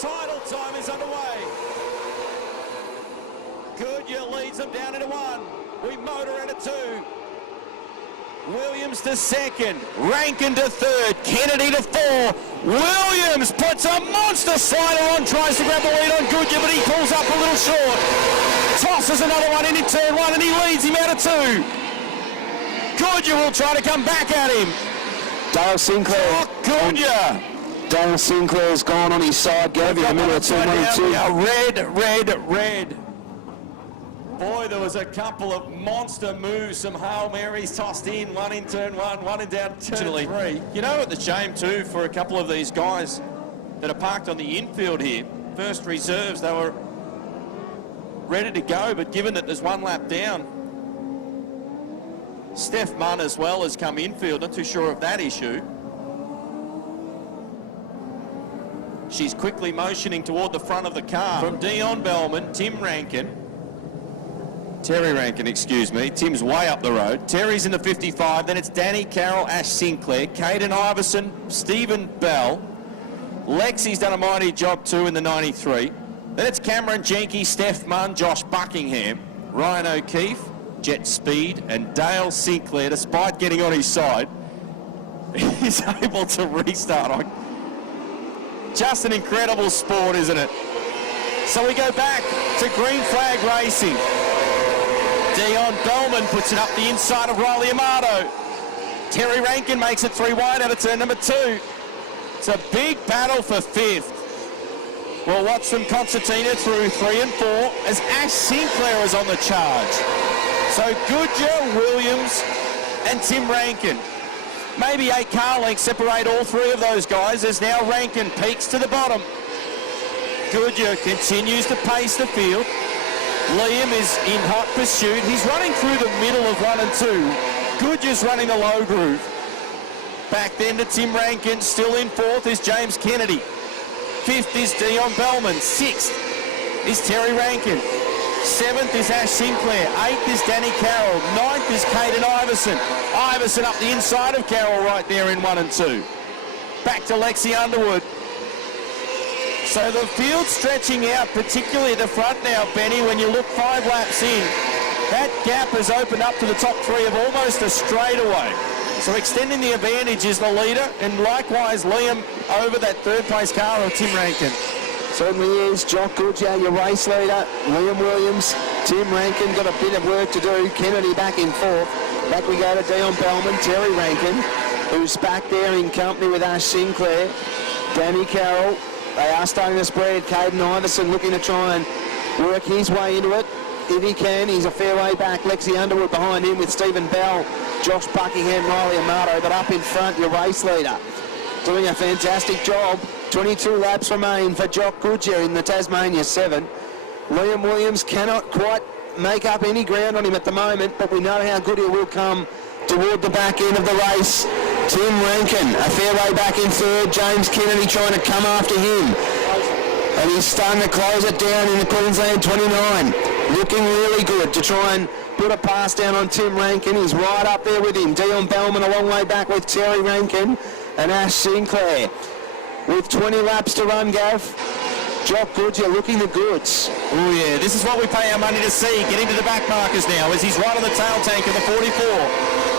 Title time is underway. Goodyear leads them down into one. We motor into two. Williams to second. Rankin to third. Kennedy to four. Williams puts a monster slider on, tries to grab the lead on Goodyear, but he pulls up a little short. Tosses another one into turn one, and he leads him out of two. Goodyear will try to come back at him. Dale Sinclair. Goodyear. Dale Sinclair's gone on his side, Gav, in the middle of turn 1 and 2. Red. Boy, there was a couple of monster moves. Some Hail Marys tossed in, one in turn one in down turn three. You know what the shame too for a couple of these guys that are parked on the infield here, first reserves, they were ready to go, but given that there's one lap down, Steph Munn as well has come infield, not too sure of that issue. She's quickly motioning toward the front of the car. From Dion Bellman, Terry Rankin, excuse me. Tim's way up the road. Terry's in the 55. Then it's Danny Carroll, Ash Sinclair, Caden Iverson, Stephen Bell. Lexi's done a mighty job too in the 93. Then it's Cameron Jenke, Steph Munn, Josh Buckingham, Ryan O'Keefe, Jet Speed, and Dale Sinclair, despite getting on his side, he's able to restart. Just an incredible sport, isn't it? So we go back to green flag racing. Dion Bellman puts it up the inside of Riley Amato. Terry Rankin makes it 3 wide out of turn number 2. It's a big battle for 5th. We'll watch from Concertina through 3 and 4 as Ash Sinclair is on the charge. So Goodyear, Williams, and Tim Rankin. Maybe 8 car lengths separate all 3 of those guys as now Rankin peaks to the bottom. Goodyear continues to pace the field. Liam is in hot pursuit. He's running through the middle of 1 and 2. Goodyear's running the low groove. Back then to Tim Rankin. Still in 4th is James Kennedy. 5th is Dion Bellman. 6th is Terry Rankin. 7th is Ash Sinclair. 8th is Danny Carroll. 9th is Caden Iverson. Iverson up the inside of Carroll right there in 1 and 2. Back to Lexi Underwood. So the field stretching out, particularly at the front now, Benny, when you look 5 laps in, that gap has opened up to the top 3 of almost a straightaway. So extending the advantage is the leader, and likewise Liam over that 3rd place car of Tim Rankin. Certainly is. Jock Goodyear, your race leader. Liam Williams, Tim Rankin got a bit of work to do. Kennedy back in 4th. Back we go to Dion Bellman, Terry Rankin, who's back there in company with Ash Sinclair. Danny Carroll. They are starting to spread. Caden Iverson looking to try and work his way into it. If he can, he's a fair way back. Lexi Underwood behind him with Stephen Bell, Josh Buckingham, Riley Amato. But up in front, your race leader. Doing a fantastic job. 22 laps remain for Jock Goodyear in the Tasmania 7. Liam Williams cannot quite make up any ground on him at the moment, but we know how Goodyear will come toward the back end of the race. Tim Rankin, a fair way back in 3rd. James Kennedy trying to come after him. And he's starting to close it down in the Queensland 29. Looking really good to try and put a pass down on Tim Rankin. He's right up there with him. Dion Bellman a long way back with Terry Rankin and Ash Sinclair. With 20 laps to run, Gav. Jock Goodyear looking the goods. Oh yeah, this is what we pay our money to see. Getting to the back markers now as he's right on the tail tank of the 44.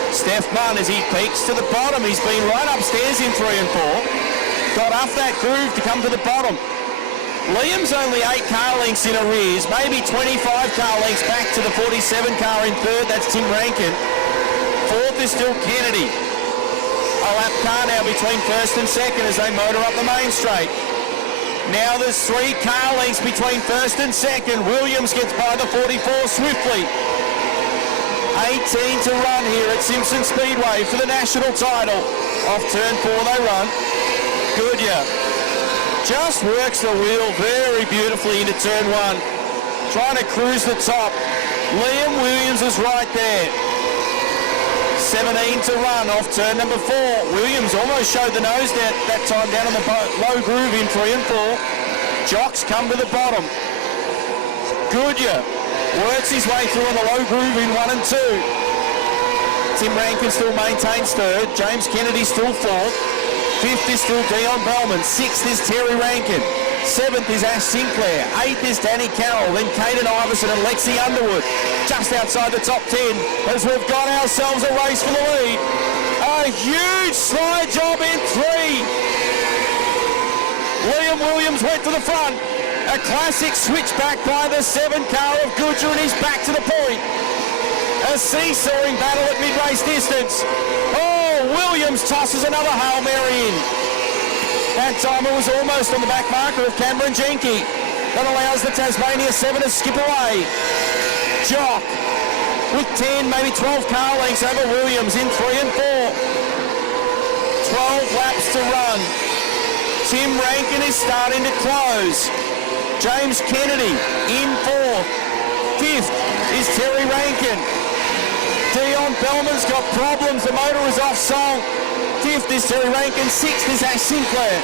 Steph Munn, as he peaks to the bottom, he's been right upstairs in 3 and 4. Got off that groove to come to the bottom. Liam's only 8 car lengths in arrears, maybe 25 car lengths back to the 47 car in 3rd. That's Tim Rankin. 4th is still Kennedy. A lap car now between 1st and 2nd as they motor up the main straight. Now there's 3 car lengths between 1st and 2nd. Williams gets by the 44 swiftly. 18 to run here at Simpson Speedway for the national title. Off turn 4 they run. Goodyear just works the wheel very beautifully into turn 1. Trying to cruise the top. Liam Williams is right there. 17 to run off turn number 4. Williams almost showed the nose that time down on the low groove in 3 and 4. Jocks come to the bottom. Goodyear works his way through on the low groove in 1 and 2. Tim Rankin still maintains 3rd. James Kennedy still 4th. 5th is still Dion Bellman. 6th is Terry Rankin. 7th is Ash Sinclair. 8th is Danny Carroll. Then Caden Iverson and Lexi Underwood just outside the top 10 as we've got ourselves a race for the lead. A huge slide job in 3. Liam Williams went to the front. A classic switchback by the 7 car of Goodger, and he's back to the point. A seesawing battle at mid-race distance. Oh, Williams tosses another Hail Mary in. That time it was almost on the back marker of Cameron Jenke. That allows the Tasmania 7 to skip away. Jock with 10, maybe 12 car lengths over Williams in 3 and 4. 12 laps to run. Tim Rankin is starting to close. James Kennedy in 4th. 5th is Terry Rankin. Dion Bellman's got problems. The motor is off song. 5th is Terry Rankin. 6th is Ash Sinclair.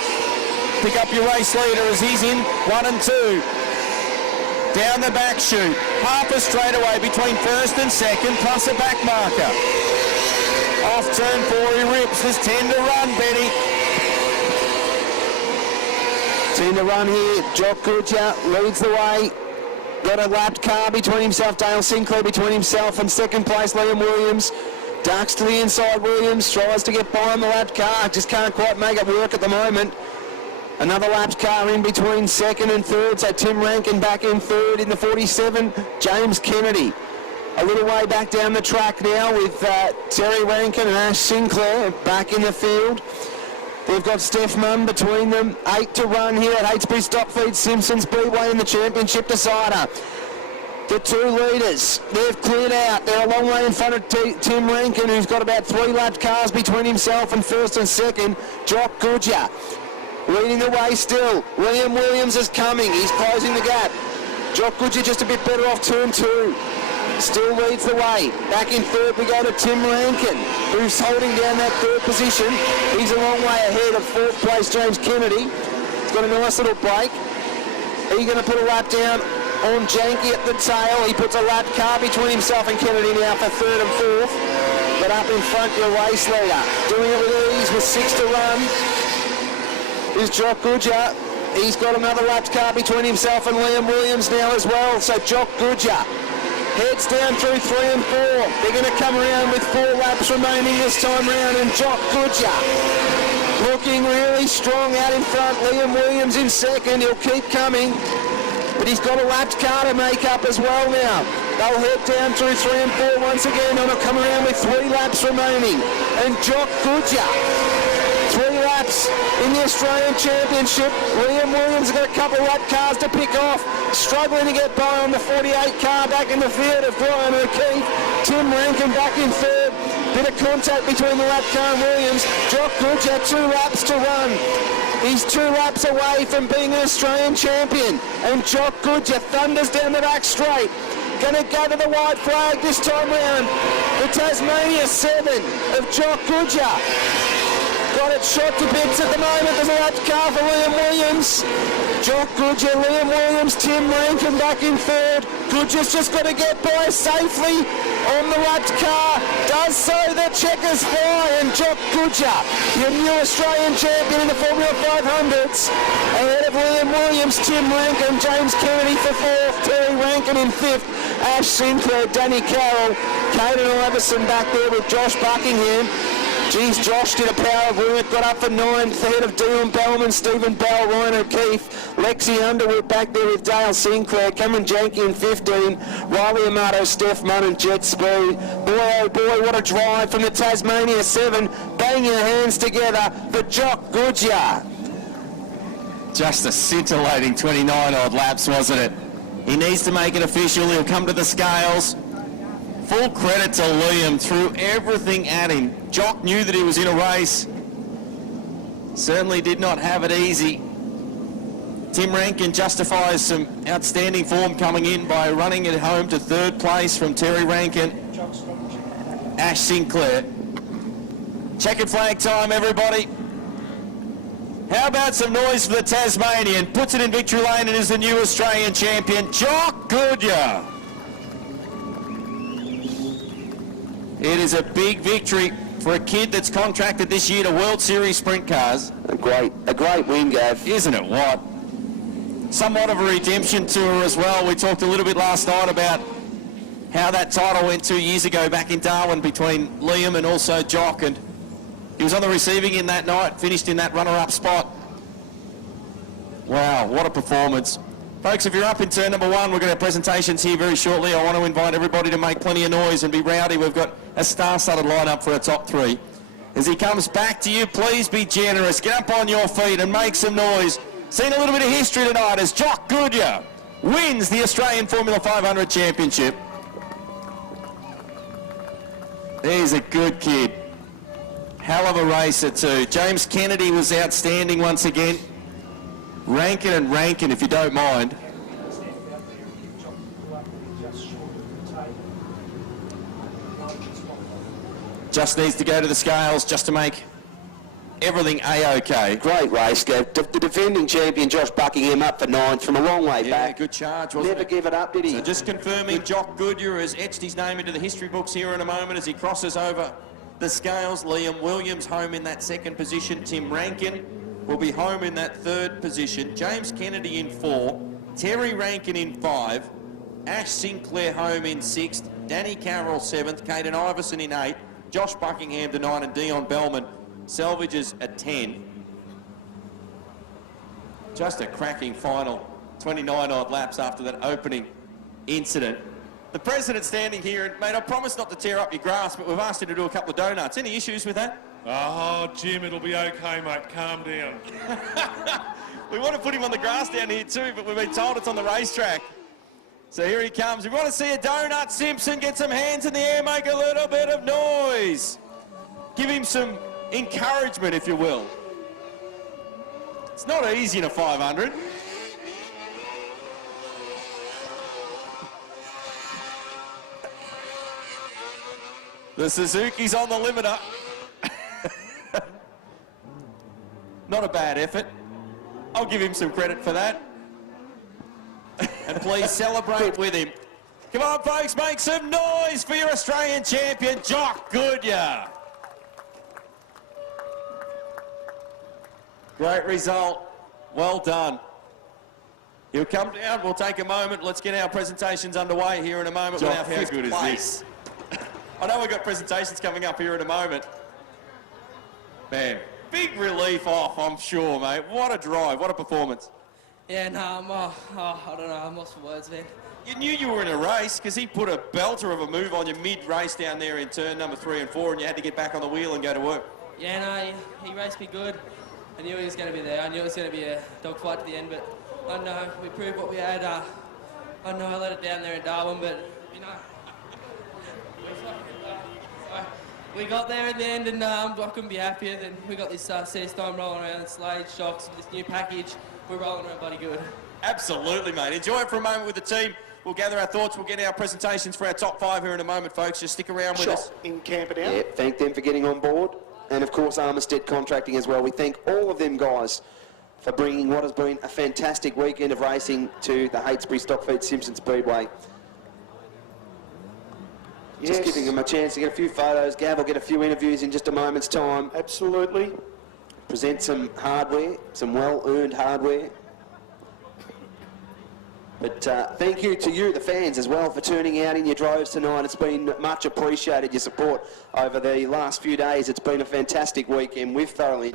Pick up your race leader as he's in 1 and 2. Down the back chute. Half a straightaway between 1st and 2nd, plus a back marker. Off turn 4 he rips. There's 10 to run, Benny. 10 to run here. Jock Goodger leads the way. Got a lapped car between himself, Dale Sinclair between himself and 2nd place, Liam Williams. Ducks to the inside, Williams tries to get by on the lapped car, just can't quite make it work at the moment. Another lapped car in between 2nd and 3rd, so Tim Rankin back in 3rd in the 47, James Kennedy. A little way back down the track now with Terry Rankin and Ash Sinclair back in the field. They've got Steph Munn between them. 8 to run here at Heytesbury Stockfeed Simpson Speedway in the championship decider. The 2 leaders, they've cleared out. They're a long way in front of Tim Rankin, who's got about 3 lapped cars between himself and 1st and 2nd. Jock Goodger leading the way still. Liam Williams is coming. He's closing the gap. Jock Goodger just a bit better off turn 2. Still leads the way. Back in 3rd we go to Tim Rankin, who's holding down that 3rd position. He's a long way ahead of 4th place James Kennedy. He's got a nice little break. He's going to put a lap down on Janke at the tail. He puts a lap car between himself and Kennedy now for 3rd and 4th. But up in front, your race leader. Doing it with ease with 6 to run is Jock Goodger. He's got another lap car between himself and Liam Williams now as well. So Jock Goodger heads down through 3 and 4. They're going to come around with 4 laps remaining this time round, and Jock Goodger looking really strong out in front. Liam Williams in 2nd. He'll keep coming, but he's got a lapped car to make up as well now. They'll head down through 3 and 4 once again, and they'll come around with 3 laps remaining. And Jock Goodger, 3 laps in the Australian Championship. Liam Williams has got a couple of lap cars to pick off. Struggling to get by on the 48 car back in the field of Brian O'Keefe. Tim Rankin back in 3rd. Bit of contact between the lap car and Williams. Jock Goodger, 2 laps to run. He's 2 laps away from being an Australian champion. And Jock Goodger thunders down the back straight. Going to go to the white flag this time round. The Tasmania 7 of Jock Goodger. Got it shot to bits at the moment. There's a lapped car for Liam Williams. Jock Goodger, Liam Williams, Tim Rankin back in 3rd. Goodger's just got to get by safely on the lapped car. Does so, the checkers fly, and Jock Goodger, your new Australian champion in the Formula 500s. Ahead of Liam Williams, Tim Rankin, James Kennedy for 4th, Terry Rankin in 5th, Ash Sinclair, Danny Carroll, Caden Iverson back there with Josh Buckingham. Geez, Josh did a power of work, got up for 9th, ahead of Dion Bellman, Stephen Bell, Ryan O'Keefe, Lexi Underwood back there with Dale Sinclair, Cameron Janke in 15, Riley Amato, Steph Munn and Jet Speed. Boy, oh boy, what a drive from the Tasmania 7. Bang your hands together for Jock Goodger. Just a scintillating 29-odd laps, wasn't it? He needs to make it official. He'll come to the scales. Full credit to Liam, threw everything at him. Jock knew that he was in a race. Certainly did not have it easy. Tim Rankin justifies some outstanding form coming in by running it home to 3rd place from Terry Rankin. Ash Sinclair. Checkered flag time, everybody. How about some noise for the Tasmanian? Puts it in victory lane and is the new Australian champion, Jock Goodger. It is a big victory for a kid that's contracted this year to World Series Sprint Cars. A great win, Gav. Isn't it what? somewhat of a redemption tour as well. We talked a little bit last night about how that title went 2 years ago back in Darwin between Liam and also Jock, and he was on the receiving end that night, finished in that runner-up spot. Wow, what a performance. Folks, if you're up in turn number 1, we're going to have presentations here very shortly. I want to invite everybody to make plenty of noise and be rowdy. We've got a star-studded lineup for our top 3. As he comes back to you, please be generous. Get up on your feet and make some noise. Seen a little bit of history tonight as Jock Goodyear wins the Australian Formula 500 Championship. He's a good kid. Hell of a racer too. James Kennedy was outstanding once again. Rankin and Rankin, if you don't mind. Just needs to go to the scales just to make everything A-OK. Great race. The defending champion, Josh Buckingham, up for 9th from a long way back. Yeah, good charge, wasn't it? Never give it up, did he? So just confirming, Jock Goodyear has etched his name into the history books here in a moment as he crosses over the scales. Liam Williams home in that 2nd position. Tim Rankin will be home in that 3rd position. James Kennedy in 4. Terry Rankin in 5. Ash Sinclair home in 6th. Danny Carroll 7th. Caden Iverson in 8. Josh Buckingham to 9 and Dion Bellman salvages at 10. Just a cracking final. 29 odd laps after that opening incident. The president standing here, and mate, I promise not to tear up your grass, but we've asked him to do a couple of donuts. Any issues with that? Oh, Jim, it'll be okay, mate. Calm down. We want to put him on the grass down here too, but we've been told it's on the racetrack. So here he comes. We want to see a donut. Simpson, get some hands in the air, make a little bit of noise. Give him some encouragement, if you will. It's not easy in a 500. The Suzuki's on the limiter. Not a bad effort. I'll give him some credit for that. And please celebrate with him. Come on, folks, make some noise for your Australian champion, Jock Goodyear. Great result. Well done. He'll come down. We'll take a moment. Let's get our presentations underway here in a moment. Jock, How good is this? I know we've got presentations coming up here in a moment. Man, big relief off, I'm sure, mate. What a drive, what a performance. Yeah, no, I don't know, I'm lost for words, man. You knew you were in a race because he put a belter of a move on you mid-race down there in turn number 3 and 4, and you had to get back on the wheel and go to work. Yeah, no, he raced me good. I knew he was going to be there. I knew it was going to be a dogfight to the end, but I know we proved what we had. I know I let it down there in Darwin, but, you know, we got there in the end, and I couldn't be happier. Then we got this C-Stone rolling around, the Slade shocks, this new package. We're rolling around bloody good. Absolutely, mate. Enjoy it for a moment with the team. We'll gather our thoughts. We'll get our presentations for our top 5 here in a moment, folks. Just stick around with us. In Camperdown. Yeah, thank them for getting on board. And, of course, Armistead Contracting as well. We thank all of them guys for bringing what has been a fantastic weekend of racing to the Heytesbury Stockfeed Simpson Speedway. Just giving them a chance to get a few photos. Gav will get a few interviews in just a moment's time. Absolutely. Present some hardware, some well-earned hardware. But thank you to you, the fans, as well, for turning out in your droves tonight. It's been much appreciated, your support over the last few days. It's been a fantastic weekend. We've thoroughly